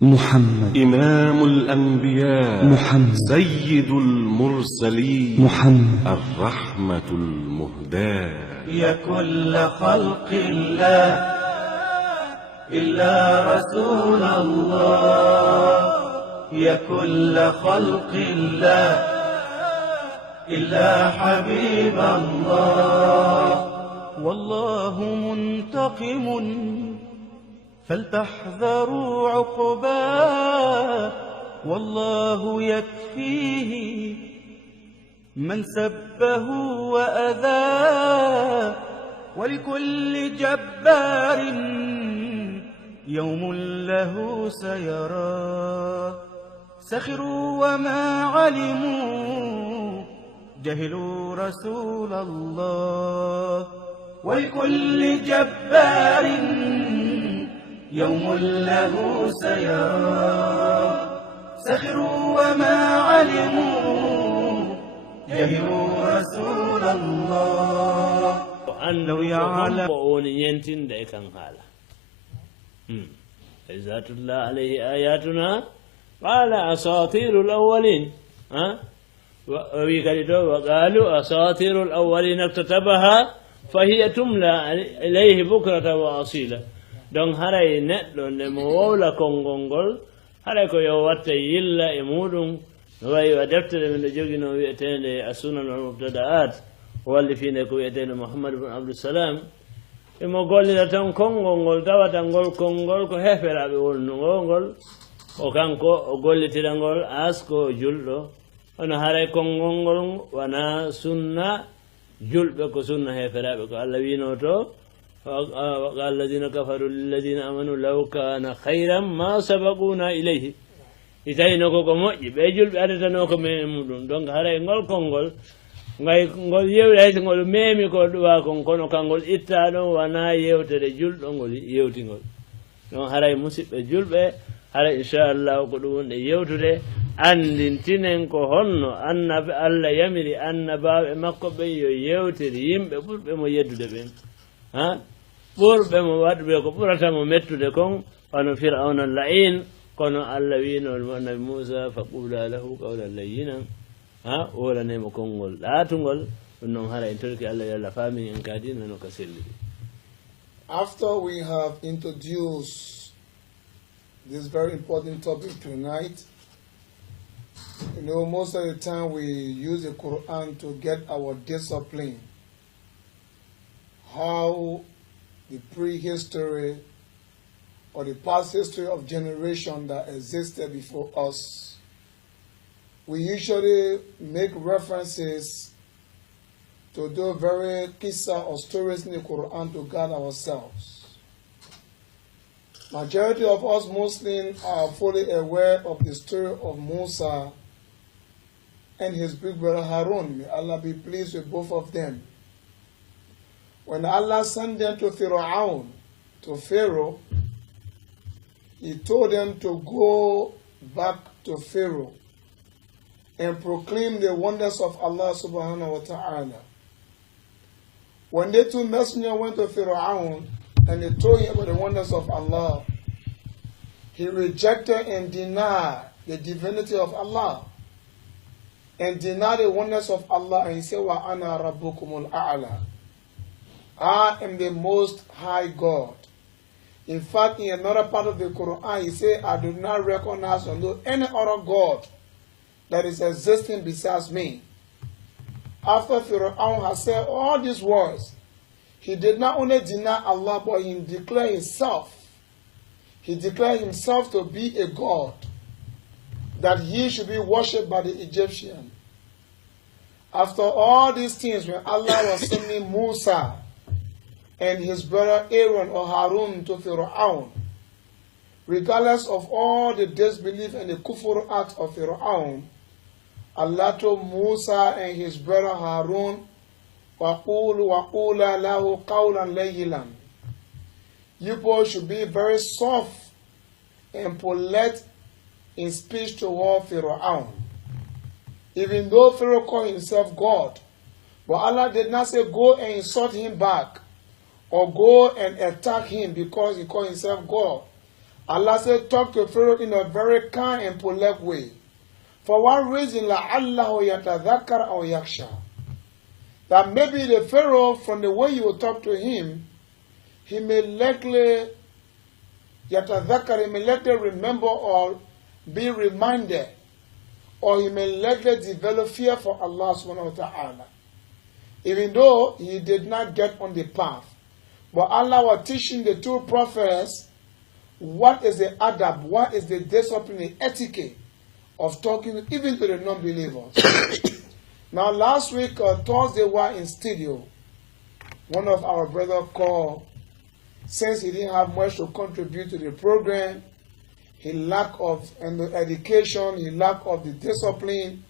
محمد إمام الأنبياء محمد سيد المرسلين محمد الرحمة المهداة يا كل خلق الله إلا رسول الله يا كل خلق الله إلا حبيب الله والله منتقم فلتحذروا عقباه والله يكفيه من سبه وأذاه ولكل جبار يوم له سيراه سخروا وما علموا جهلوا رسول الله ولكل جبار يوم له سيراه سخروا وما علموا جهلوا رسول الله لو يعلم ينتين ده كان حالا إذا تتلى عليه آياتنا قال أساطير الأولين وقالوا أساطير الأولين اكتتبها فهي تملى إليه بكرة وأصيلا دون هراي نتلو نموولا كونغونغول هراي كو يوات يلا إمودون وي ودفتر من الجوجين ويأتين السنن والمبتدآت واللي فينا كو يأتين محمد بن عبد السلام إما قولي لتن كونغونغول دواتنغول كونغول كو هفر أبي ولنغونغول وكان كو قولي تلنغول أسكو جلو أنا هراي كونغونغول وانا سنة جل بكو سنة هفر أبي كو اللوينوتو وقال الذين كفروا للذين آمنوا لو كان خيرا ما سبقونا إليه إذا نوكو موجي بيجول بأدتا نوكو ميمودون دونك هراي ngol kongol ngay ngol yewre ngol memi ko duwa kon kono kangol ittano wana yewtere juldo ngol yewtingol don haray musibbe julbe hara inshallah ko dum wonde yewtude andintinen ko honno annabi Allah yamiri annabaabe makko be yo yewtere yimbe burbe mo yeddude ben burbe mo wadbe ko burata mo mettude kon wano fir'auna la'in kono Allah wino nabi Musa faqula lahu qawlan layyinan wala nemo kongol latungol non hara en torki Allah yalla fami en kadina no kaselli. After we have introduced this very important topic tonight, you know, most of the time we use the Quran to get our discipline, how the prehistory or the past history of generation that existed before us. We usually make references to do very qissa or stories in the Quran to guide ourselves. Majority of us Muslims are fully aware of the story of Musa and his big brother Harun. May Allah be pleased with both of them. When Allah sent them to Pharaoh, he told them to go back to Pharaoh and proclaim the wonders of Allah subhanahu wa ta'ala. When the two messengers went to Pharaoh and they told him about the wonders of Allah, he rejected and denied the divinity of Allah and denied the wonders of Allah, and he said, Wa ana rabbukumul a'la. I am the most high God. In fact, in another part of the Quran, he said, I do not recognize or know any other God that is existing besides me. After Pharaoh has said all these words, he did not only deny Allah, but he declared himself. He declared himself to be a God, that he should be worshipped by the Egyptians. After all these things, when Allah was sending Musa and his brother Aaron or Harun to Pharaoh, regardless of all the disbelief and the kufr acts of Pharaoh, Allah told Musa and his brother Harun, وَقُولَ لَهُ قَوْلًا لَيِّنًا. You both should be very soft and polite in speech toward Pharaoh. Even though Pharaoh called himself God, but Allah did not say go and insult him back or go and attack him because he called himself God. Allah said, talk to Pharaoh in a very kind and polite way. For one reason, لَعَلَّهُ يَتَذَكَّرَ أَوْ يَخْشَى. That maybe the Pharaoh, from the way you will talk to him, he may likely remember or be reminded, or he may likely develop fear for Allah subhanahu wa ta'ala. Even though he did not get on the path. But Allah was teaching the two prophets what is the adab, what is the discipline, the etiquette of talking even to the non-believers. Now last week, Thursday, while in studio, one of our brothers called, since he didn't have much to contribute to the program, he lack of education, he lack of the discipline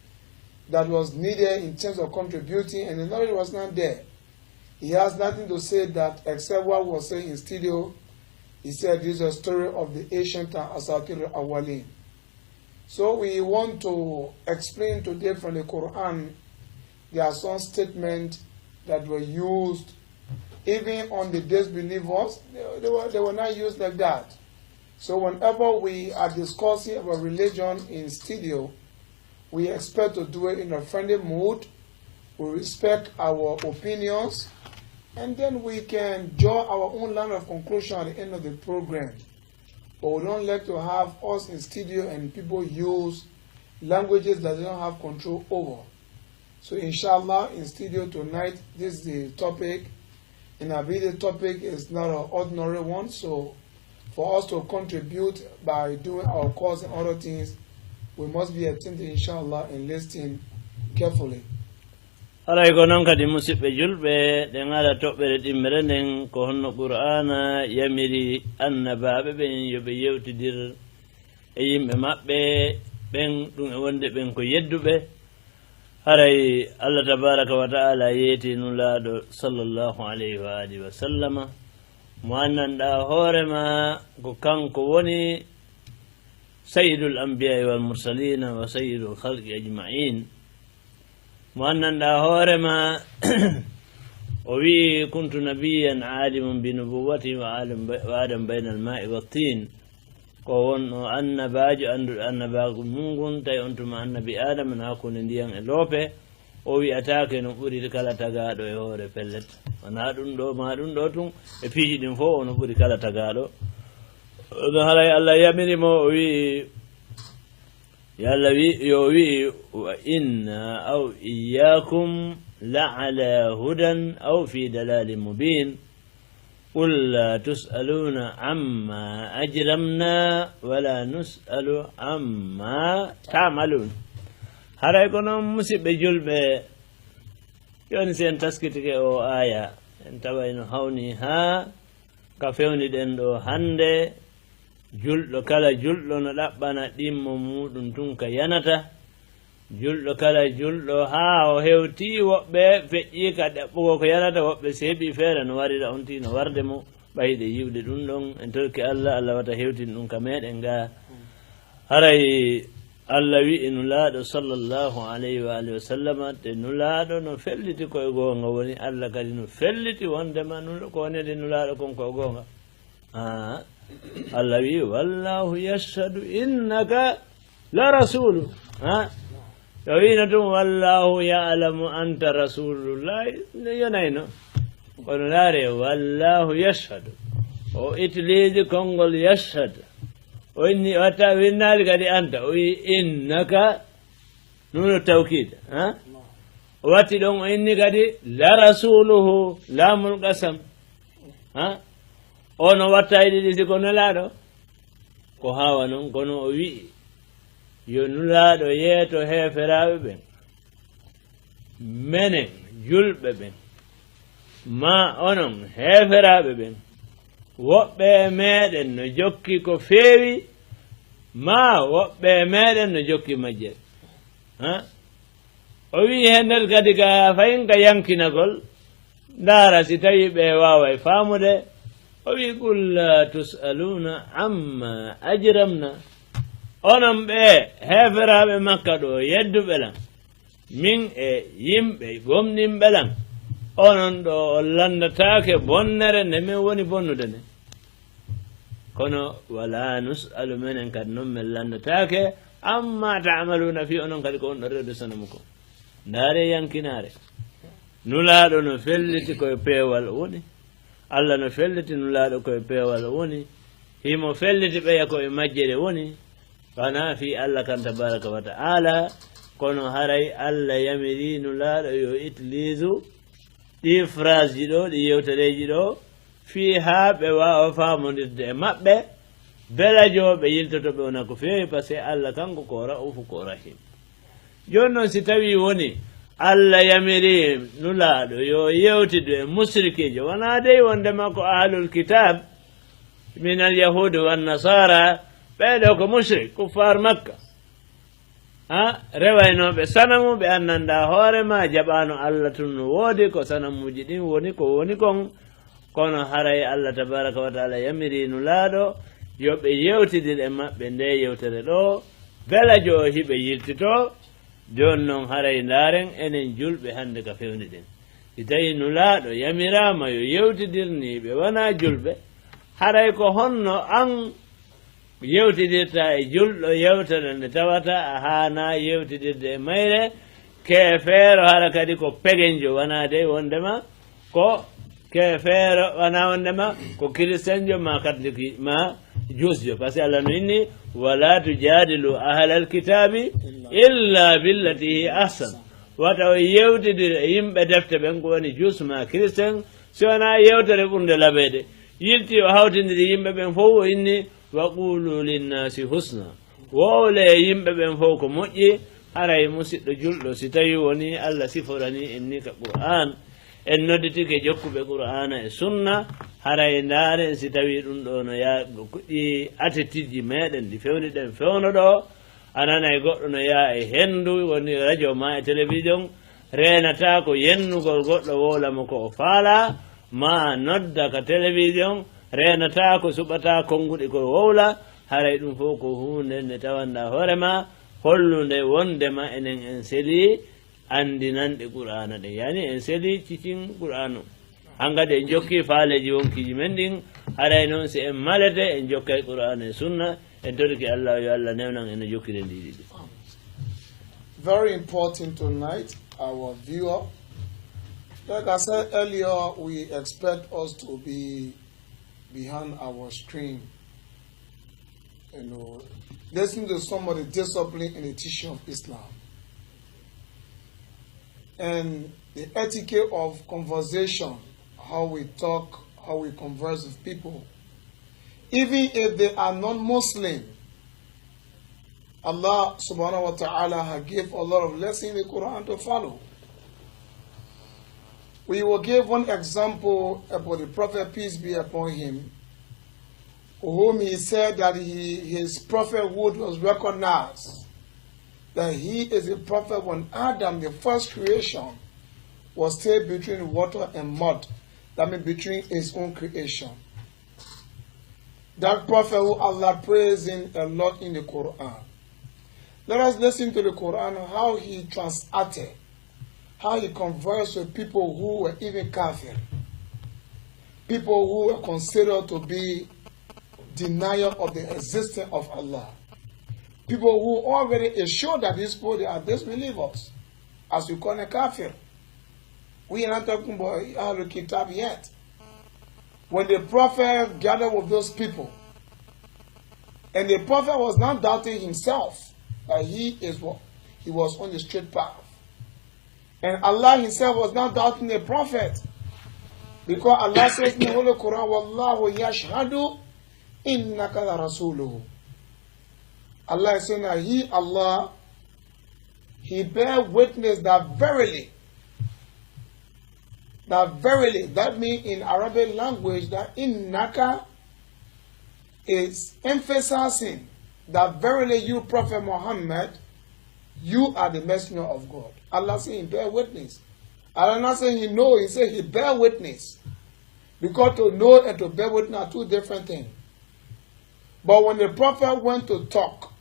that was needed in terms of contributing, and the knowledge was not there. He has nothing to say that except what was saying in studio. He said this is a story of the ancient Asatir Awalin. So we want to explain today from the Quran. There are some statements that were used even on the disbelievers. They were not used like that. So whenever we are discussing about religion in studio, we expect to do it in a friendly mood. We respect our opinions, and then we can draw our own line of conclusion at the end of the program. But we don't like to have us in studio and people use languages that they don't have control over. So inshallah, in studio tonight, this is the topic. And our video topic is not an ordinary one. So for us to contribute by doing our course and other things, we must be attentive, inshallah, and listening carefully. Alay ko non kadi musidɓe julɓe ɗe ngaɗa toɓɓere ɗimmere nden ko honno qur'ana yamiri annabaɓe ɓen yoɓe yewtidir e yimɓe maɓɓe ɓen ɗum e wonde ɓen ko yedduɓe haray Allah tabaraka wa ta'ala yeeti nulaaɗo sallllahu alayhi wa alihi wa sallama mo annanɗa hoorema ko kanko woni sayyidul anbiya'i wal mursalina wa sayyidul khalqi ajma'in. مؤنن هورما وبي كنت نبيا عالم بنبوتي وعالم بين الماء والطين كون أن باج أن باج مونغون تي أنتم أن نبي آدم نأكون نديان إلوبة وبي أتاك نقولي لكلا تجادو يهور فلت أنا أدون ما أدون دوتون إفيجي دنفو نقولي كلا تجادو هذا الله يمني مو يوي وإن أو إياكم لعلى هدى أو في دلال مبين قل لا تسألون عما أجرمنا ولا نسأل عما تعملون. هذا يكون مسيب جلب يونسين تسكتك أو آية انتبهين هونيها كفيوني دندو هنده julɗo kala julɗo no ɗaɓɓana ɗimmo muɗum tun ka yanata julɗo kala julɗo haa o hewti woɓɓe feƴƴi ka ɗaɓɓugo ko yanata woɓɓe seeɓi feere no warira on ti no warde mo ɓayde yiwde ɗum ɗon en torki Allah wata hewtin ɗum ka meɗen ga haray Allah wi'i nulaaɗo sallllahu alayhi wa alihi wa sallama te nulaaɗo no felliti koye goonga woni Allah kadi no felliti wondema ko wonede nulaaɗo kon koye goonga Allah wi wallahu yashhadu innaka la rasulu yo wino tum wallahu ya'lamu anta rasulullahi yonayno kono laare wallahu yashhadu o itliiji konngol yashhadu o inni watta winnaali kadi anta o wi innaka nuno tawkid o watti ɗon o inni kadi la rasuluhu laamul qasam ono watta e ɗiɗi siko nulaaɗo ko hawa noon kono o wi'i yo nulaaɗo yeeto heeferaaɓe ɓen menen julɓe ɓen ma onon heeferaaɓe ɓen woɓɓe e meeɗen no jokki ko feewi ma woɓɓe e meeɗen no jokki majjel o wi'i hen nder kadi ka fayin ka yankinagol ndaara si tawi ɓe waawa e faamude ويقول لا تسألون عما أجرمنا onon ɓe heeferaɓe makka ɗo yedduɓe lan min e yimɓe gomninɓe lan onon ɗo o landatake bonnere nde min woni bonnude nde kono wala nus'alu menen kad non men landataake amma ta'maluna fi onon kadi ko on ɗo rewde sanamu ko ndaare yankinare nulaaɗo no felliti koye peewal woni allah no felliti nulaaɗo koye peewal woni himo felliti ɓeya koye majjere woni fana fi allah kan tabaraka wa ta'ala kono haray allah yamiri nulaaɗo yo utilise ɗi phrase ji ɗo ɗi yewtereji ɗo fi haa ɓe wawa famodirde e maɓɓe bela jo ɓe yiltotoɓe wona ko feewi par ce que allah kanko ko ra'ufu ko rahim joni noon si tawi woni allah yamiri nulaaɗo yo yewtidu e musrikijo wona dey wondema ko ahlul kitab min al yahude wannasara ɓeɗo ko mushrik kuffar makka ha rewaynoɓe sanamu ɓe annanda hoorema jaɓano allah tun no woodi ko sanamuji ɗin woni ko woni kon kono haray allah tabaraka wa taala yamiri nulaaɗo yoɓe yewtidir e maɓɓe nde yewtere ɗo bela jo hiɓe yiltito joni noon haray ndaren enen julɓe hannde ka fewniɗen si tawi nulaaɗo yamirama yo yewtidirniɓe wona julɓe haray ko honno an yewtidirta e julɗo yewtere nde tawata a haana yewtidirde e mayre ke feero hara kadi ko pegenjo wona de wondema ko ke feero wona wondema ko christianjo ma catholique ma jusjo par ce que allah no inni wala tujadilu ahla alkitabi illa billati hi ahsan wata o yewtidire e yimɓe defte ɓen ko woni jus ma christian si wona yewtere ɓurde laɓede yilti o hawtidiri yimɓe ɓen fof o inni wa qulu linnasi husna wowle e yimɓe ɓen fof ko moƴƴi haray musidɗo julɗo si tawi woni allah siforani en ni ka qur'an en nodditike jokkuɓe qur'ana e sunna haray ndaaren si tawi ɗum ɗo no kuɗɗi atetiji meɗen ɗi fewniɗen fewno ɗo anana e goɗɗo no yaa e henndu woni radio ma e télévision renata ko yennugol goɗɗo wowlamo ko o faala ma nodda ka télévision renata ko suɓata konnguɗi ko wowla haray ɗum fof ko hunde nde tawanɗa hoorema hollude wondema enen en seli andinanɗe qur'ana ɗe yani en seli cicin qur'anu hangade en jokki faaleji wonkiji men ɗin haray noon si en malete en jokkay qur'ana e sunna en toriki allah yo allah newnan ene jokkire ndiɗi ɗi. Very important tonight, our viewer. Like I said earlier, we expect us to be behind our screen, listening to some of the discipline in the teaching of Islam. And the etiquette of conversation, how we talk, how we converse with people. Even if they are non-Muslim, Allah subhanahu wa ta'ala has given a lot of lessons in the Quran to follow. We will give one example about the Prophet, peace be upon him, whom he said that his prophethood was recognized, that he is a prophet when Adam, the first creation, was still between water and mud, that means between his own creation. That prophet who Allah praising a lot in the Quran. Let us listen to the Quran, how he transacted, how he conversed with people who were even kafir, people who were considered to be denial of the existence of Allah, people who already assured that these people they are disbelievers, as we call them kafir. We are not talking about Ahlul Kitab yet. When the Prophet gathered with those people, and the Prophet was not doubting himself that he was on the straight path. And Allah himself was not doubting the Prophet. Because Allah says in the Holy Quran, Wallahu yashhadu innaka la rasuluhu. Allah is saying that he, Allah, he bear witness that verily, that means in Arabic language that innaka is emphasizing that verily you, Prophet Muhammad, you are the messenger of God. Allah says he bear witness. Allah not saying he know, he said he bear witness. Because to know and to bear witness are two different things. But when the Prophet went to talk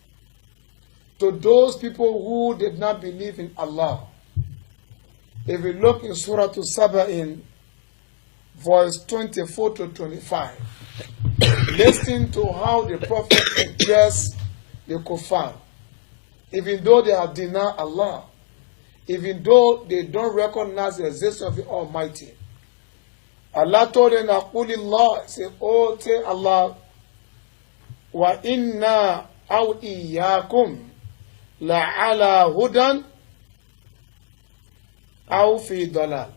to those people who did not believe in Allah, if we look in Surah Saba in verse 24 to 25. Listen to how the prophet addressed the kuffar. Even though they have denied Allah, even though they don't recognize the existence of the Almighty. Allah told them, Aqulillah, say, oh, say Allah, wa inna aw iyyakum la ala hudan aw fi dalal.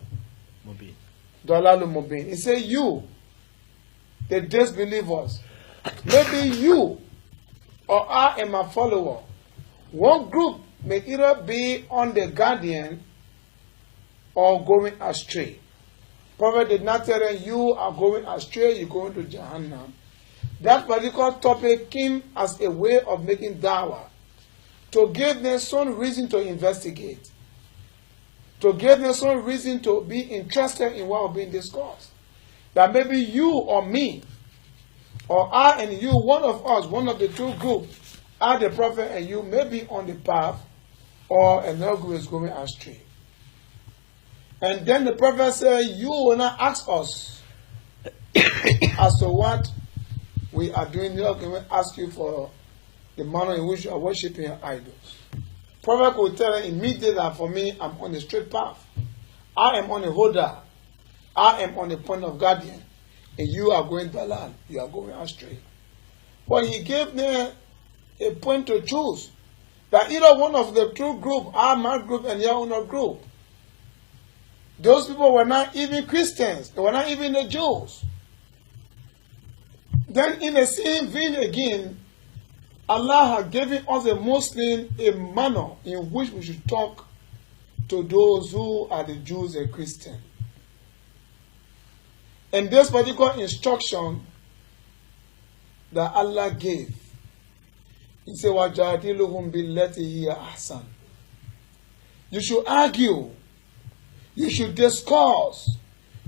Dalal mubin. He said, you, the disbelievers, maybe you or I am a follower. One group may either be on the guardian or going astray. Prophet did not tell them you are going astray, you're going to Jahannam. That particular topic came as a way of making dawah, to give them some reason to investigate, to give them some reason to be interested in what was being discussed. That maybe you or me, or I and you, one of us, one of the two groups, are the prophet and you may be on the path, or another group is going astray. And then the prophet said, you will not ask us as to what we are doing. They are going to ask you for the manner in which you are worshiping your idols. Prophet could tell them immediately that for me, I'm on the straight path. I am on a holder. I am on the point of guardian. And you are going dalal. You are going astray. But he gave them a point to choose. That either one of the two groups, are my group and your own group. Those people were not even Christians. They were not even the Jews. Then in the same vein again, Allah had given us a Muslim a manner in which we should talk to those who are the Jews and Christians. And this particular instruction that Allah gave, He said, وَجَادِلُهُمْ بِالَّتِي هِيَ أَحْسَنُ. You should argue. You should discuss.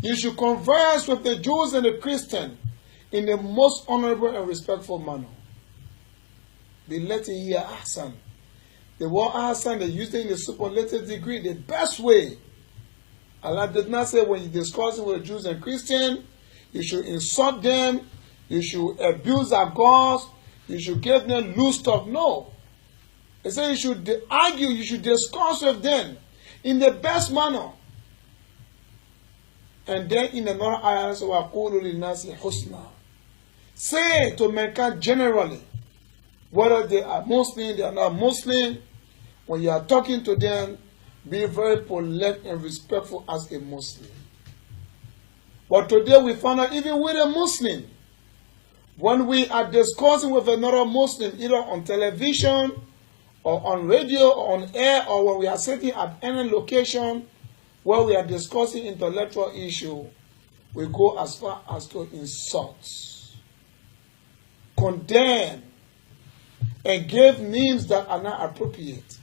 You should converse with the Jews and the Christians in the most honorable and respectful manner. بِالَّتِي هِيَ أَحْسَنُ. The word ahsan, they used it in the superlative degree, the best way. Allah did not say when you're discussing with the Jews and Christians, you should insult them, you should abuse their gods, you should give them loose talk. No. He said you should argue, you should discuss with them in the best manner. And then in another ayah, so وَقُولُوا لِلنَّاسِ حُسْنًا. Say to mankind generally, whether they are Muslim, they are not Muslim, when you are talking to them, be very polite and respectful as a Muslim. But today we found out even with a Muslim, when we are discussing with another Muslim, either on television or on radio or on air, or when we are sitting at any location where we are discussing intellectual issue, we go as far as to insult, condemn, and give names that are not appropriate,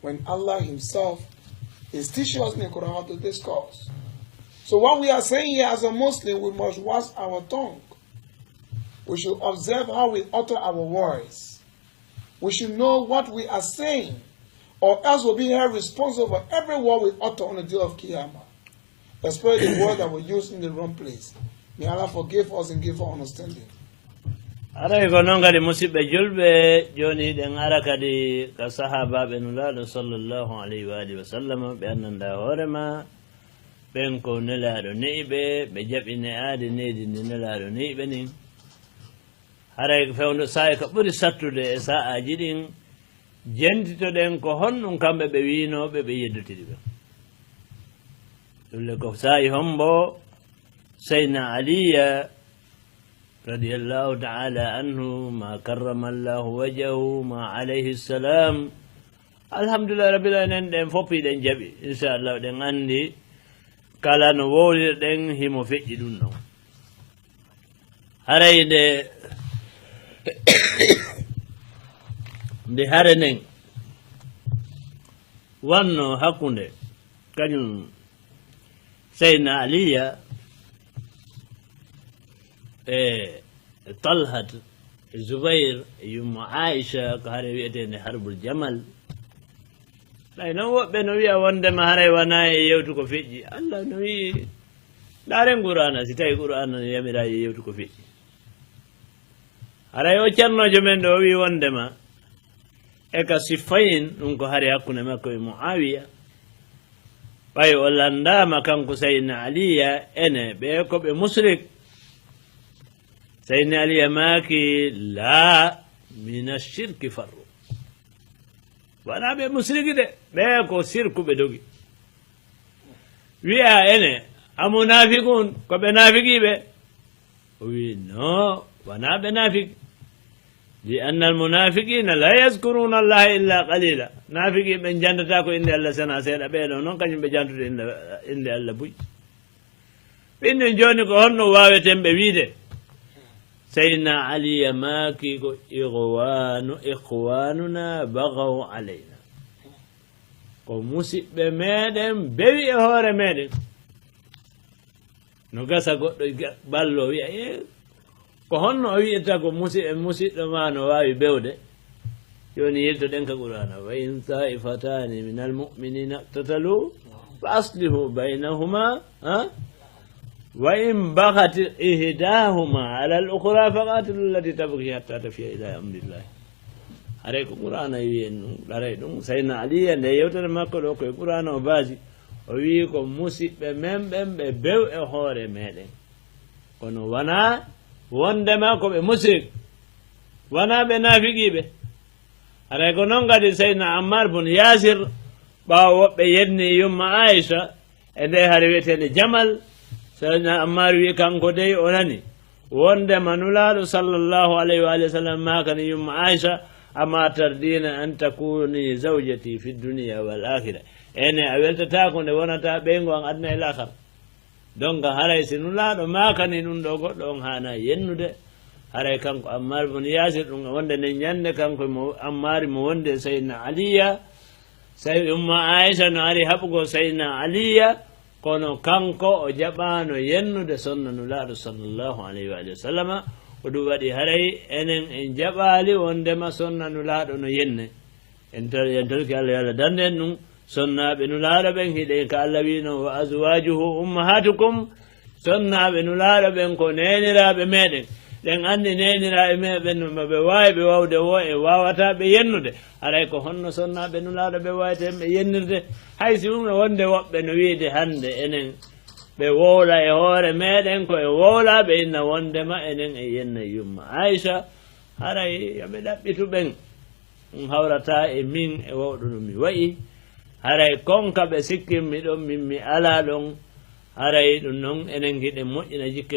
when Allah Himself is teaching us in the Quran how to discuss. So what we are saying here as a Muslim, we must watch our tongue. We should observe how we utter our words. We should know what we are saying, or else we'll be held responsible for every word we utter on the day of Qiyamah, especially the word that we use in the wrong place. May Allah forgive us and give us understanding. Aray ko non kadi musibe julbe joni den ara kadi ka sahaba be nulado sallallahu alaihi wa alihi wasallam be annanda horema ben ko nelado neibe be jabine ade nedi nelado neibe nin aray ko fewno say ko buri sattude e saaji din jendito den ko honnum kambe be wiinobe be yeddutidi be dulle ko say hombo sayna aliya رضي الله تعالى عنه ما كرم الله وجهه ما عليه السلام الحمد لله رب العالمين دين فوبي دين جبي إن شاء الله دين عندي كلا نقول دين هم في جدونه هراي de harenen wanno hakkunde kañum seyna aliya طلحة الزبير يوم عائشة كهري بيتين حرب الجمل لا نو بنويا وندم هري وناي يوتو كفيجي الله نوي daren qur'ana si tawi qur'ana no yamiraji yewtu ko feƴƴi haray o ceernojo men ɗo o wi wondema e ka siffayin ɗum ko hari hakkunde makko e muawiya ɓay o landama kanko saydna aliya ene ɓe ko ɓe musrik saydna aliya maaki la min ashirki farru wona ɓe musriki de ɓe ko sirku ɓe dogi wiya ene a munafiqun ko ɓe nafiqiɓe o wi no wona ɓe nafiki li anna almunafiqina la yazkuruna allaha illa qalila nafiqi ɓe jandata ko inde allah sana seeɗa ɓeɗo noon kañum ɓe jantude inde allah buƴ ɓinnin joni ko honno waweten ɓe wiide saydna aliya maaki ko ihwanuna bagaw alayna ko musidɓe meɗen bewi e hoore meɗen no gasa goɗɗo ballo wiya ko honno o wiyata ko musidɗo ma no wawi bewde joni yiltoɗen ka qur'ana wa in taifatani min almuminina iqtatalu fa aslihu baynahuma wa in bagat ihdahuma ala al ukhra faqatilu allati tabghi hatta tafiya ila amrillahi haray ko qur'ana wi en ɗum ɗaray ɗum saydna aliya nde yewtere makko ɗo koye qur'ana o baasi o wi ko musidɓe men ɓen ɓe bew e hoore meɗen kono wona wondema ko ɓe musrik wona ɓe nafiqiɓe haray ko noon kadi saydna ammar bun yasir ɓawa woɓɓe yenni yumma aicha e nde haare wiyetede jamal saydna ammar wi kanko dey o nani wondema nulaɗo sallllahu alayhi wa sallam makani yumma aicha amma tardina an takuni zawjati fi dunia wal akhira ene a weltatako nde wonata ɓeygo an adna e lahara donc haray si nulaɗo makani ɗum ɗo goɗɗo on hana yennude haray kanko ammar bon yasir ɗum wonde nde ñande kanko mo ammari mo wonde saydna aliya say umma aicha no ari haɓugo saydna aliya kono kanko o jaɓano yennude sonna nulaɗo sallllahu alayhi wa sallama ko ɗum waɗi haray enen en jaɓali wondema sonna nulaɗo no yenne en torki allah yo allah dande en ɗum sonnaɓe nulaɗo ɓen hiɗen ko allah wino wa azwajuhu ummahatukum sonnaɓe nulaɗo ɓen ko neniraɓe meɗen ɗen andi neniraɓe meɗen ɓe wawi ɓe wawde wo e wawata ɓe yennude haray ko honno sonnaɓe nulaɗo ɓe waweten ɓe yennirde hay si ɗum no wonde woɓɓe no wiide hande enen ɓe wowla e hoore meɗen ko e wowla ɓe inna wondema enen e yenna yumma aicha haray yoɓe ɗaɓɓituɓen ɗum hawrata e min e wowɗo no mi wayi haray konka ɓe sikkinmi ɗon min mi ala ɗon haray ɗum noon enen hiɗen moƴƴina jikke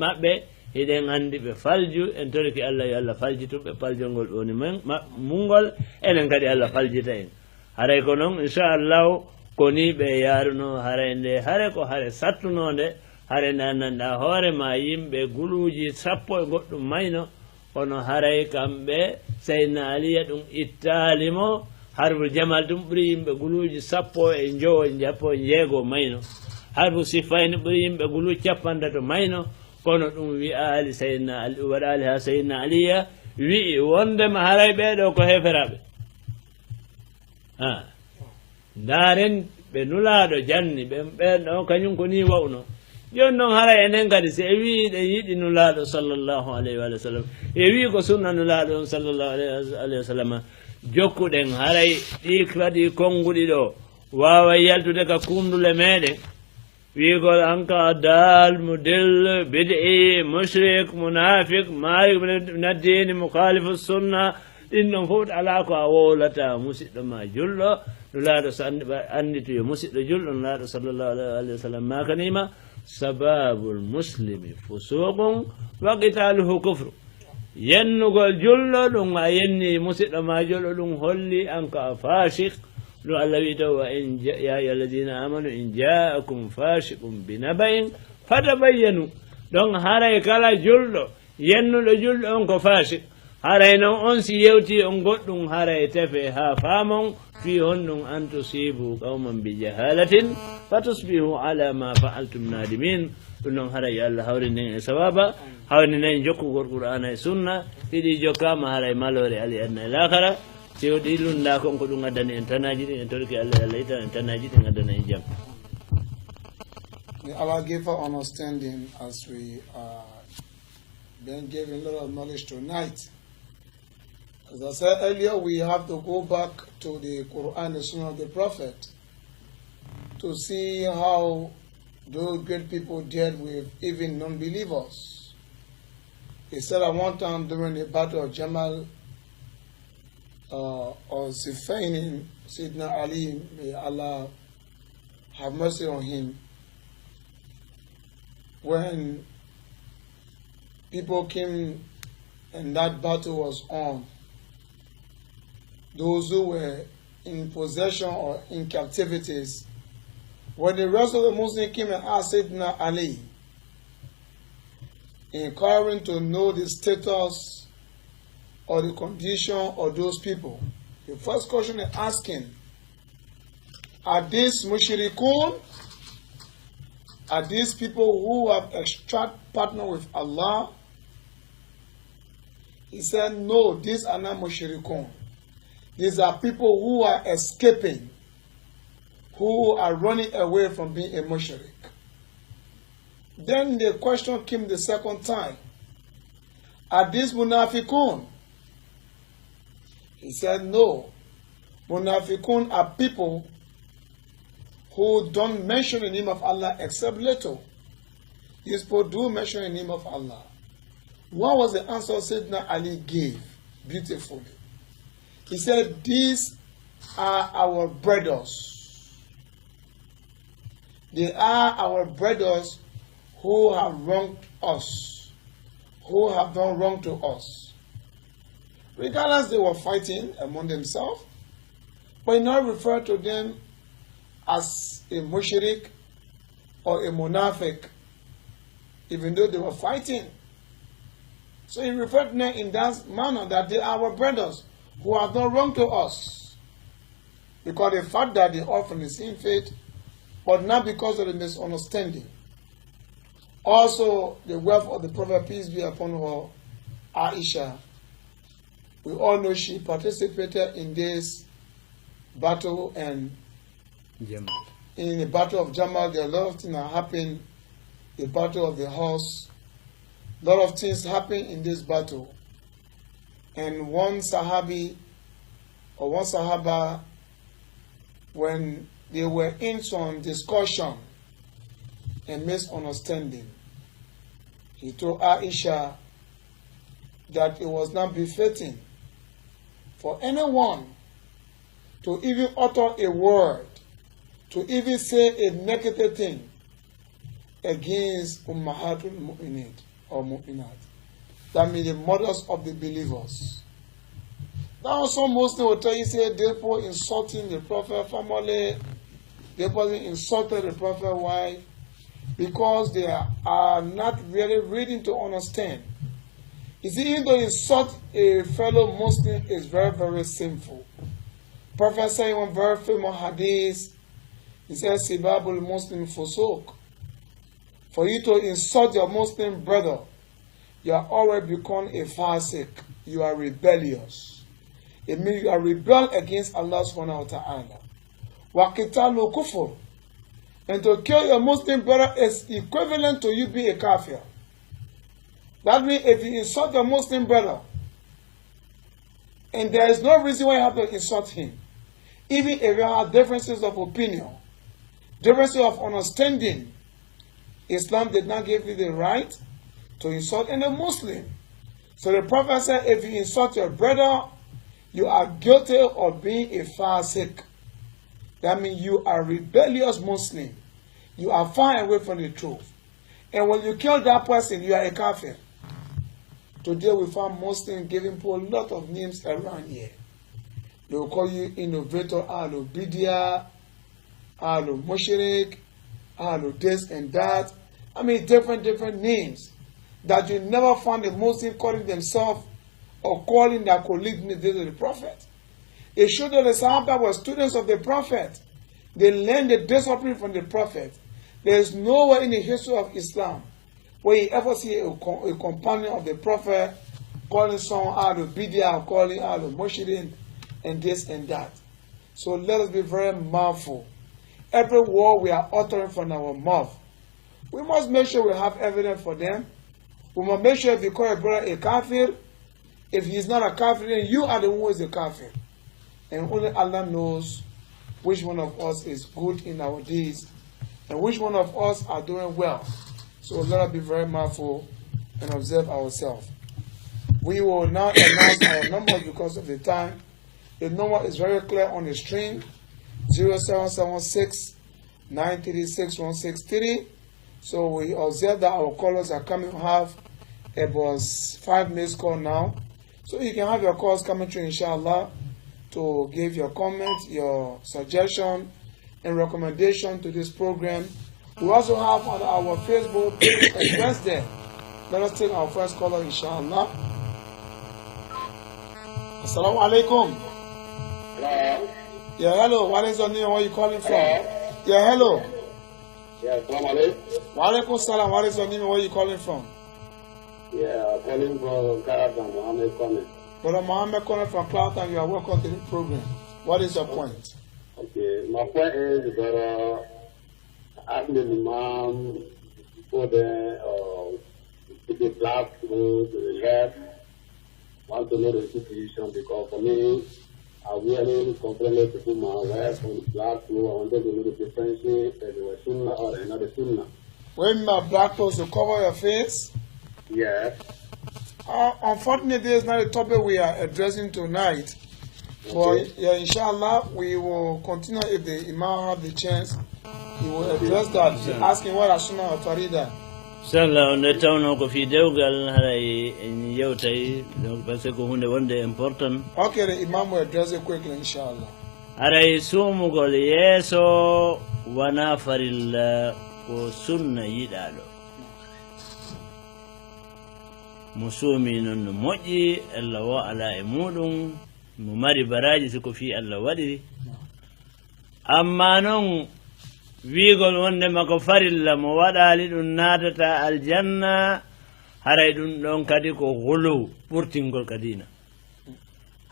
maɓɓe hiɗen andi ɓe falju en toriki allah yo allah faljituɓe paljolngol ɗoni mungol enen kadi allah faljita en haray ko noon inchallahu koni ɓe yaruno haray nde hare ko hare sattunode hare nde annanɗa hoore ma yimɓe guluji sappo e goɗɗum mayno kono haray kamɓe saydna aliya ɗum ittalimo harbu jamal ɗum ɓuuri yimɓe guluji sappo e jowo jappo e jeego mayno harbu sifayni ɓuuri yimɓe gulu capantato mayno kono ɗum wi'ali saydna ali waɗali ha saydna aliya wi'i wondema haray ɓeɗo ko heferaɓe ndaren ɓe nulaɗo janni ɓen ɗo kañum ko ni wawno joni noon haray enen kadi si e wi ɗe yiɗi nulaɗo sallllahu alayhi wa sallam e wi ko sunna nulaɗo on sallllahu alayhi wa sallam jokkuɗen haray ɗi kadi konnguɗi ɗo wawa yaltude ka kundule meɗen wigol anka dal mudil bid'i mushrik munafiq malik naddini mukhalifu sunna ɗin ɗon fof ala ko a wowlata musidɗo ma julɗo nulaɗo andito yo musidɗo julɗo nulaɗo sallllahu alayhi wa sallam makanima sababul muslimi fusuqun wa qitaluhu kufru yennugol julɗo ɗum a yenni musidɗo ma julɗo ɗum holli an ko a fasiq ɗum allah wi taw wa in ya ayuha alladina amanu in jaakum fasiqum binaba'in fatabayyanu donc haray kala julɗo yennuɗo julɗo on ko fasiq haray noon on si yewti on goɗɗum haray tefe ha faamon fi honɗum an tusibu qawman bi jahalatin fatusbihu ala ma fa'altum nadimin ɗum noon haray yo allah hawrinen e sawaba hawrinen jokkugol qur'ana e sunna ɗiɗi jokkama haray malore ali adna e lakara sewo ɗi lunda konko ɗum addani en tanaji ɗin en torki allah allah itan en tanaji ɗin addana en jaam May Allah give us understanding as we been given a lot of knowledge tonight. As I said earlier, we have to go back to the Quran and the Sunnah of the Prophet to see how those great people dealt with even non-believers. He said at one time during the battle of Jamal or Sifain, Sayyidina Ali, may Allah have mercy on him, when people came and that battle was on, those who were in possession or in captivities, when the rest of the Muslims came and asked Sayyidina Ali, inquiring to know the status or the condition of those people, the first question they asked him, are these mushrikun? Are these people who have extract partner with Allah? He said, no, these are not mushrikun. These are people who are escaping, who are running away from being a mushrik. Then the question came the second time, are these munafiqun? He said, no, munafiqun are people who don't mention the name of Allah except little. These people do mention the name of Allah. What was the answer Sayyidina Ali gave beautifully? He said, these are our brothers. They are our brothers who have wronged us, who have done wrong to us. Regardless, they were fighting among themselves, but he not refer to them as a mushrik or a munafiq, even though they were fighting. So he referred to them in that manner, that they are our brothers who have done wrong to us, because the fact that they are from the same faith, but not because of the misunderstanding. Also, the wife of the Prophet, peace be upon her, Aisha, we all know she participated in this battle, and in the battle of Jamal, there are a lot of things that happened. The battle of the horse, a lot of things happened in this battle. And one Sahabi or one Sahaba, when they were in some discussion and misunderstanding, he told Aisha that it was not befitting for anyone to even utter a word, to even say a negative thing against Ummahatul Mu'minat or Mu'minat. That means the mothers of the believers. Now some Muslims will tell you, say, therefore insulting the Prophet family, therefore insulted the Prophet wife, because they are not really reading to understand. You see, even though insult a fellow Muslim is very, very sinful. Prophet said in one very famous hadith, he says, Sibabul Muslim Fusuk. For you to insult your Muslim brother, you are already become a fasik. You are rebellious. It means you are rebel against Allah subhanahu wa ta'ala. Waqitalu kufur. And to kill your Muslim brother is equivalent to you being a kafir. That means if you insult your Muslim brother, and there is no reason why you have to insult him, even if you have differences of opinion, differences of understanding, Islam did not give you the right to insult any Muslim. So the Prophet said, if you insult your brother, you are guilty of being a fasik. That means you are a rebellious Muslim. You are far away from the truth. And when you kill that person, you are a kafir. Today we find Muslims giving people a lot of names around here. They will call you innovator, Alu Bidia, Alu Mushrik, Alu this and that. I mean different names that you never find a Muslim calling themselves or calling their colleague in the days of the Prophet. It showed that the Sahaba were students of the Prophet. They learned the discipline from the Prophet. There is nowhere in the history of Islam where you ever see a companion of the Prophet calling someone out of Bidya or calling out of Moshirin and this and that. So let us be very mindful. Every word we are uttering from our mouth, we must make sure we have evidence for them. We must make sure if you call a brother a kafir, if he is not a kafir, then you are the one who is a kafir. And only Allah knows which one of us is good in our deeds and which one of us are doing well. So let us be very mindful and observe ourselves. We will now announce our numbers because of the time. The number is very clear on the screen, 0776 936 163. So we observe that our callers are coming to have about 5 minutes call now. So you can have your calls coming through, inshallah, to give your comments, your suggestion, and recommendation to this program. We also have on our Facebook page address there. Let us take our first caller, inshallah. Assalamu alaikum. Hello. Yeah, hello. What is your name? Where are you calling from? Hello. Yeah, hello. Yeah, salam alaikum. Wa alaikum salam. What is your name? Where are you calling from? Yeah, calling from Karatam, Mohammed Kone. Brother Mohammed calling from Clouton. You are welcome to the program. What is your point? Okay, my point is that asking the Imam for the black to the left, want to know the situation because for me, I really complain to put my left on the black to I wanted to know the difference whether it was Sunnah or another Sunnah. When my black clothes to cover your face? Yeah. Unfortunately, this is not a topic we are addressing tonight. Okay. But yeah, inshallah, we will continue if the Imam have the chance. He will address that. Asking what is Sunnah or Farida. Inshallah, on the town of Fideugal, Harai, in Yotai, parce que hunde wonde important. Okay, the Imam will address it quickly, inshallah. Harai sumugol yeso wana farilla ko sunna yidalo. Musumi non moƴƴi Allah wa ala e muɗum mo mari baraji siko fi Allah waɗiri amma noon wiigol wondema ko farilla mo waɗali ɗum natata aljanna haray ɗum ɗon kadi ko hulu ɓurtingol kadina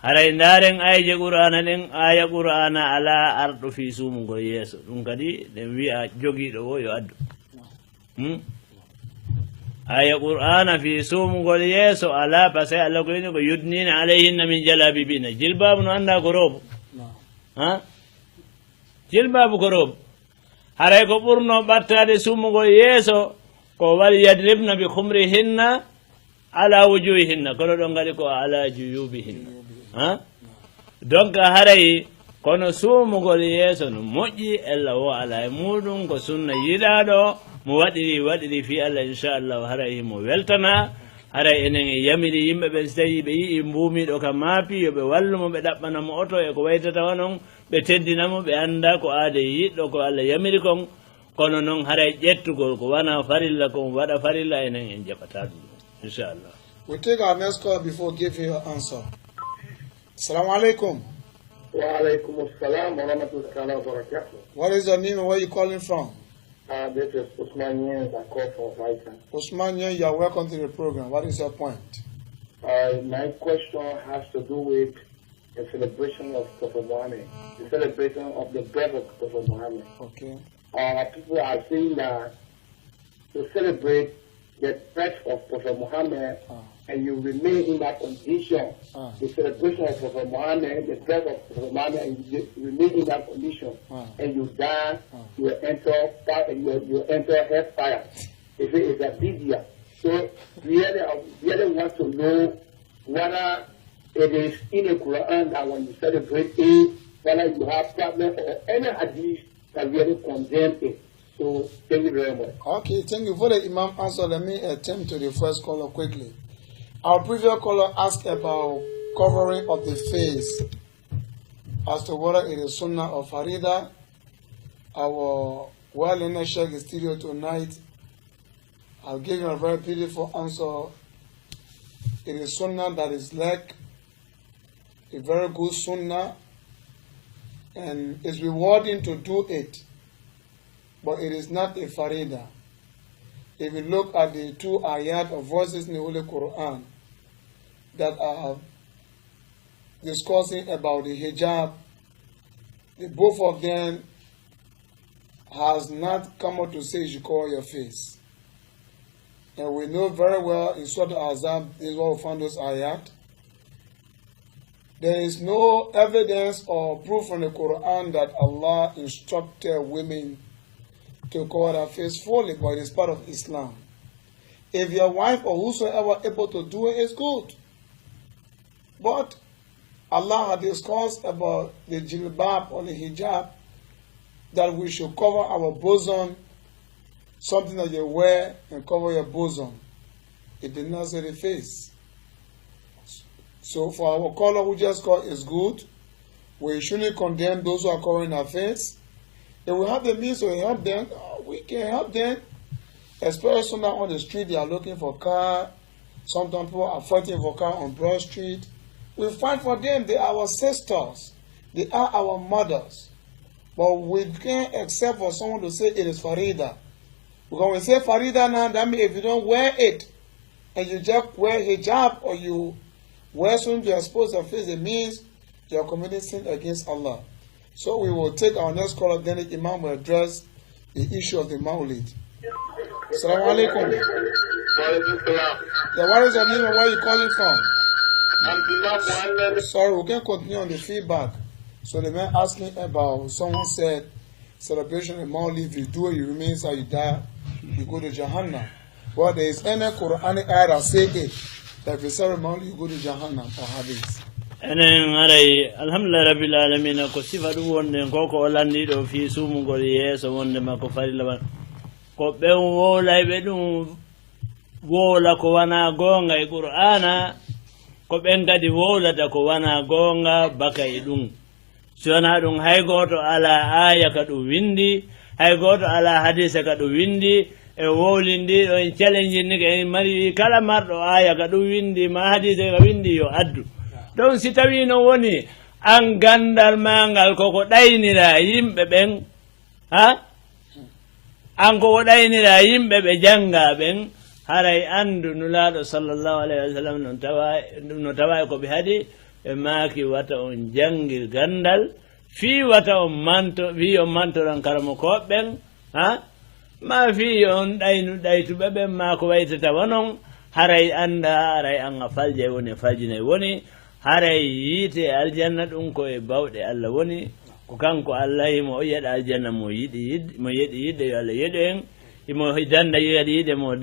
haray ndaren ayje qur'ana ɗen aya qur'ana ala arɗo fi sumugol yeeso ɗum kadi ɗen wi'a jogiiɗo wo yo addu aya qur'ana fi sumugol yeeso ala pa sai Allah ko yini ko yudnina alayhinna min jalabibina jilbabu no anda ko robo ha jilbabu ko robo haray ko ɓurno ɓattade sumugol yeeso ko wali yadribna bi khumrihinna ala wujuhihinna kono ɗon gaɗi ko ala juyubihinna ha donc haray kono sumugol yeeso no moƴƴi Allah wo ala e muɗum ko sunna yiɗaɗo mo waɗiri fi Allah inchallahu haray mo weltana haray enen e yamiri yimɓe ɓe so tawi ɓe yii mbuumiɗo kam maapi yoɓe wallumo ɓe ɗaɓɓanamo oto e ko waytatawa noon ɓe teddinamo ɓe annda ko aade yiɗɗo ko Allah yamiri kon kono noon haray ƴettugol ko wana farilla kon waɗa farilla enen en jaɓata ɗum inchallah. We take our next call before giving your answer. Assalamu alaikum. Wa alaikum assalam wa rahmatullahi wa barakatuh. What is your name and where are you calling from? This is Usman Yen, I call from Haita. Usman, you are welcome to the program. What is your point? My question has to do with the celebration of Prophet Muhammad, the celebration of the birth of Prophet Muhammad. Okay. People are saying that to celebrate the birth of Prophet Muhammad and you remain in that condition, the celebration of Prophet Muhammad, the birth of Prophet Muhammad, and you remain in that condition, and you die, you will enter you enter hellfire. If it is a bidya. So really, I really want to know whether it is in the Quran that when you celebrate it, whether you have problem or any hadith that really condemn it. So thank you very much. Okay, thank you for the Imam answer. Let me attempt to the first caller quickly. Our previous caller asked about covering of the face as to whether it is Sunnah or Farida. Our well-learned Sheikh is studio tonight. I'll give you a very beautiful answer. It is Sunnah that is like a very good Sunnah and it's rewarding to do it, but it is not a Farida. If you look at the two ayat of verses in the Holy Quran that are discussing about the hijab, the both of them has not come out to say you should cover your face. And we know very well in Surah Al-Azab, this is what we found those ayat. There is no evidence or proof from the Quran that Allah instructed women to cover their face fully, but it is part of Islam. If your wife or whosoever able to do it, is good. But Allah had discussed about the jilbab or the hijab, that we should cover our bosom, something that you wear and cover your bosom. It did not say the face. So for our color who just call is good. We shouldn't condemn those who are covering their face. If we have the means to help them, we can help them. Especially sometimes on the street, they are looking for car. Sometimes people are fighting for car on Broad Street. We fight for them. They are our sisters. They are our mothers. But we can't accept for someone to say it is Farida. Because when we say Farida now, that means if you don't wear it, and you just wear hijab, or you wear something to expose your face, it means you are committing sin against Allah. So we will take our next caller, then the Imam will address the issue of the Mawlid. Assalamu alaikum. Yeah, what is your name and where are you calling from? Sorry, we can continue on the feedback. So the man asking about, someone said, celebration of Mawlid, if you do it, you remain so you die, you go to Jahannam. Well, there is any Quranic ayah that say it, that if you celebrate Mawlid, you go to Jahannam or Hadith. enen aray alhamdulillah rabbil alamin ko sifatu wonde koko olandiɗo fi sumugol yeeso wonde makko farilla man ko ɓen wolay ɓe ɗum wola ko wana gonga e qur'ana ko ɓen kadi wolata ko wana gonga baka e ɗum si wona ɗum hay goto ala aya ka ɗum windi hay goto ala hadisa ka ɗum windi e wowlindi ɗo en challenge ni en mari kala marɗo aya ka ɗum windi ma hadisa ka windi yo addu donc si tawi no woni an gandal mangal koko ɗaynira yimɓe ɓen ha an koko ɗaynira yimɓe ɓe janga ɓen haray andu nulaɗo sallllahu alayhi wa sallam no tawa koɓe haadi ɓe maaki wata on jangir gandal fi wata on manto fi on mantoran karamo koɓɓen ha ma fi on ɗaytuɓe ɓen ma ko waytata wonon haray anda haray an a falje woni faljinayi woni haray yiite aljanna ɗum koye bawɗe allah woni ko kanko allah himo o yiyaɗa aljanna mo yiɗi yiɗde yo allah yiɗo en imo danda yiyaɗa yiɗe mo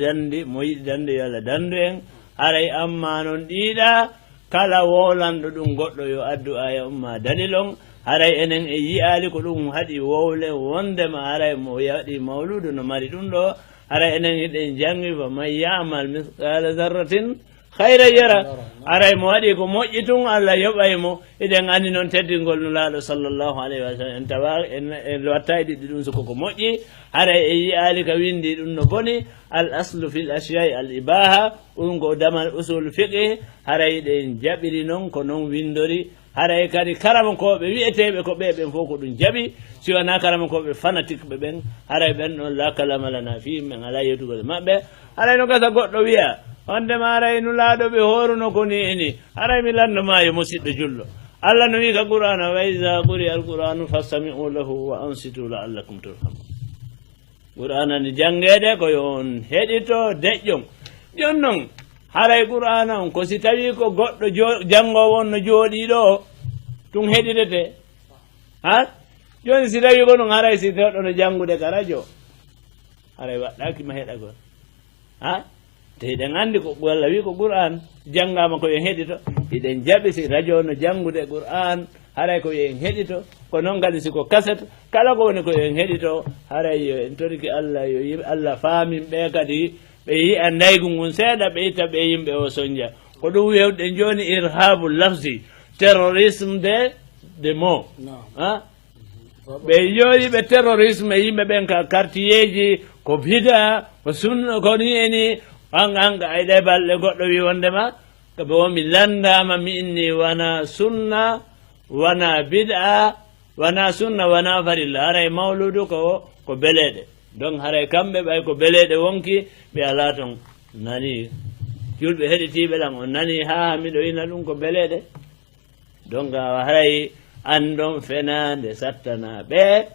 yiɗi dande yo allah dandu en haray amma noon ɗiɗa kala wolanɗo ɗum goɗɗo yo addu aya umma dalilon haray enen e yiyali ko ɗum haɗi wowle wondema haray mo yaɗi mawludu no mari ɗum ɗo haray enen hiɗen jangi fa man yamal mithqala zarratin hayra yara aray mo waɗi ko moƴƴi tun allah yoɓaymo eɗen anndi noon teddingol nulaaɗo sallllahu alayhi wa sallam en tawa en watta e ɗiɗi ɗum soko ko moƴƴi haray e yiyaali ka windi ɗum no boni al aslu fil asiyai al ibaha ɗum ko damal usul fiqi haray ɗen jaɓiri noon ko noon windori haray kadi karamakoɓe wiyeteɓe ko ɓe ɓen fof ko ɗum jaɓi si wona karamakoɓe fanatique ɓe ɓen haray ɓen ɗon la kalamalana fi min ala yetugol maɓɓe haray no gasa goɗɗo wiya wondema haray nulaaɗo ɓe horuno ko ni eni haray mi landoma yo musidɗo julɗo allah no wi ka qur'ana wa ida quri al qur'anu fastami'u lahu wa ansitu la'allakum turhamun qur'ana ni jangede ko yon heɗito deƴƴon jon noon haray qur'ana on ko si tawi ko goɗɗo jangowo on no jooɗiɗo tun heɗirete ha joni si tawi ko ɗum haray si tewɗo no jangude ka radio haray waɗɗakima heɗa gon ha te eɗen anndi ko Allah wi ko qur'an janngama ko yen heɗito eɗen jaɓi si radio no janngude qur'an haray ko yen heɗito ko noon kadi siko cassette kala ko woni ko yen heɗito haray yo en toriki Allah yo Allah faamin ɓe kadi ɓe yi'a ndaygu ngun seeɗa ɓe itta ɓe yimɓe o soñdia ko ɗum wewɗen joni irhabu lafsi terrorisme de mots ɓe yoori ɓe terrorisme e yimɓe ɓen ka quartier ji ko bida ko sunna ko ni eni hanga ayɗe balɗe goɗɗo wi wondema ko ɓe womi landama mi inni wona sunna wona bid'a wona sunna wona farilla haray mawludu ko beleɗe donc haray kamɓe ɓay ko beleɗe wonki ɓe ala ton nani julɓe heɗitiɓe ɗan on nani ha miɗo ina ɗum ko beleɗe donc haray andon fenade sattana ɓe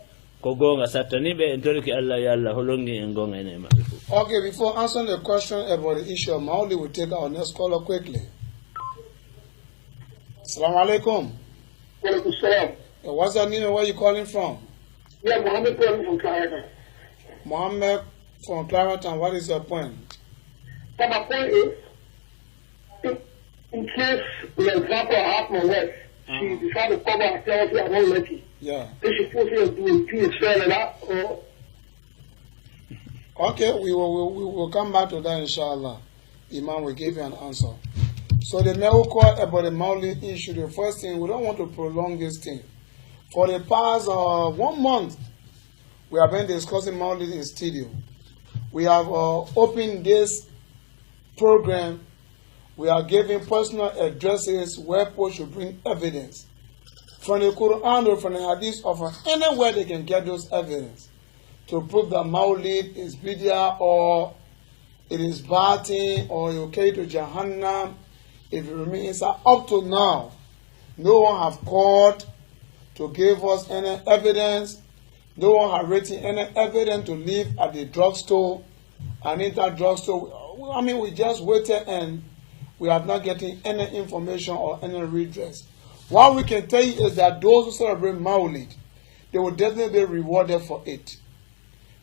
ko gonga sattani ɓe en torki Allah yo Allah holongi en gonga ene maɓɓe fof. Okay, before answering the question about the issue of Maulid, we'll take our next caller quickly. Assalamu alaikum. Walaikum salam. What's your name and where you calling from? Yeah, Muhammad calling from Clarendon. Mohammed from Clarendon, what is your point? So my point is, in case, for example, I have my wife, she decided to cover herself, I won't let you. Yeah. Is she forced to do it, fair enough, or? Okay, we will come back to that inshallah. Imam will give you an answer. So the male call about the Maulid issue, the first thing, we don't want to prolong this thing. For the past 1 month, we have been discussing Maulid in studio. We have opened this program. We are giving personal addresses where people should bring evidence. From the Quran or from the Hadith or from anywhere they can get those evidence to prove that Maulid is bid'ah or it is bad thing or you carry to Jahannam. If it remains up to now, no one have called to give us any evidence. No one have written any evidence to leave at the drugstore. And in that drugstore, I mean, we just waited and we have not getting any information or any redress. What we can tell you is that those who celebrate Maulid, they will definitely be rewarded for it.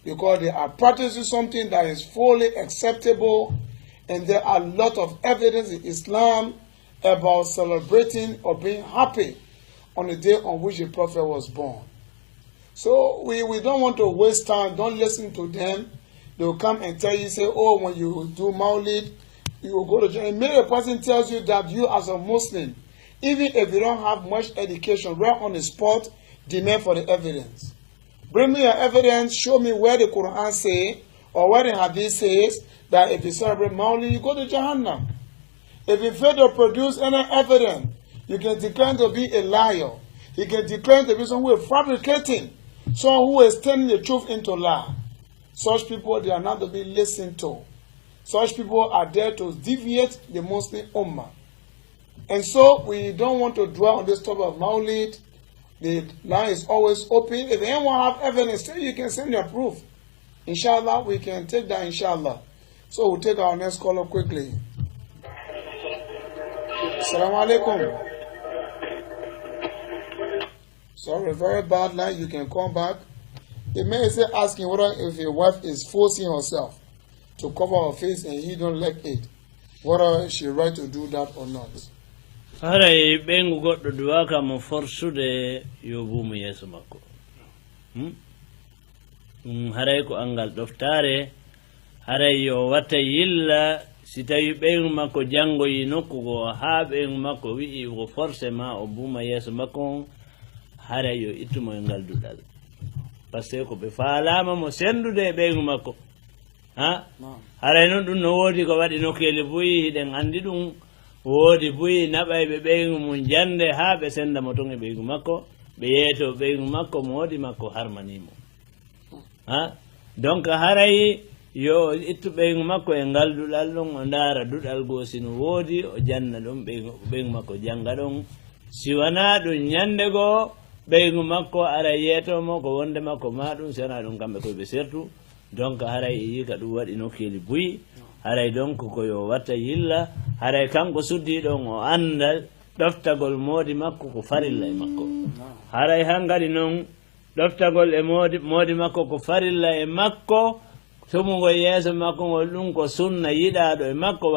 Because they are practicing something that is fully acceptable, and there are a lot of evidence in Islam about celebrating or being happy on the day on which the Prophet was born. So we don't want to waste time. Don't listen to them. They will come and tell you, say, oh, when you do Maulid, you will go to jail. And maybe a person tells you that you as a Muslim, even if you don't have much education, right on the spot, demand for the evidence. Bring me your evidence, show me where the Quran says, or where the Hadith says, that if you celebrate Maulid, you go to Jahannam. If you fail to produce any evidence, you can declare to be a liar. You can declare to be someone who is fabricating, someone who is turning the truth into lie. Such people, they are not to be listened to. Such people are there to deviate the Muslim Ummah. And so we don't want to dwell on this topic of Maulid. The line is always open. If anyone have evidence, you can send your proof. Inshallah, we can take that, inshallah. So we'll take our next caller quickly. Assalamu alaikum. Sorry, very bad line. You can come back. The man is asking whether if your wife is forcing herself to cover her face and he don't like it, whether she right to do that or not. Haray bengu goddo duwaka mo forsude yobumu yeso makko. Haray ko angal doftare haray yo wata yilla si tawi ɓeygu makko janngoyi nokkugo haa ɓeygu makko wi'i ko forcément o buuma yeeso makko haray yo ittumo e ngal duɗal par ce que ko ɓe faalama mo sendude e ɓeygu makko ha haray noon ɗum no woodi ko waɗi nokkeli buyi hiɗen anndi ɗum woodi buyi naɓayɓe ɓeygu mum jande haa ɓe senda mo ton e ɓeygu makko ɓe yeeto ɓeygu makko mo woodi makko harmanimo ha donc haray yo ittu ɓeygu makko e ngal duɗal ɗon o ndaara duɗal goo sino woodi o janna ɗum ɓeygu makko jannga ɗon si wonaa ɗum ñannde goo ɓeygu makko ara yeetomo ko wonde makko ma ɗum si wonaa ɗum kamɓe koye ɓe sertu donc haray e yii ka ɗum waɗi nokkeeli buyi haray donc ko yo watta yilla haray kanko suddii ɗon o annda ɗoftagol moodi makko ko farilla e makko haray hanngadi noon ɗoftagol e moodi makko ko farilla e makko tumugo yeeso makko ngol ɗum ko sunna yiɗaaɗo e makko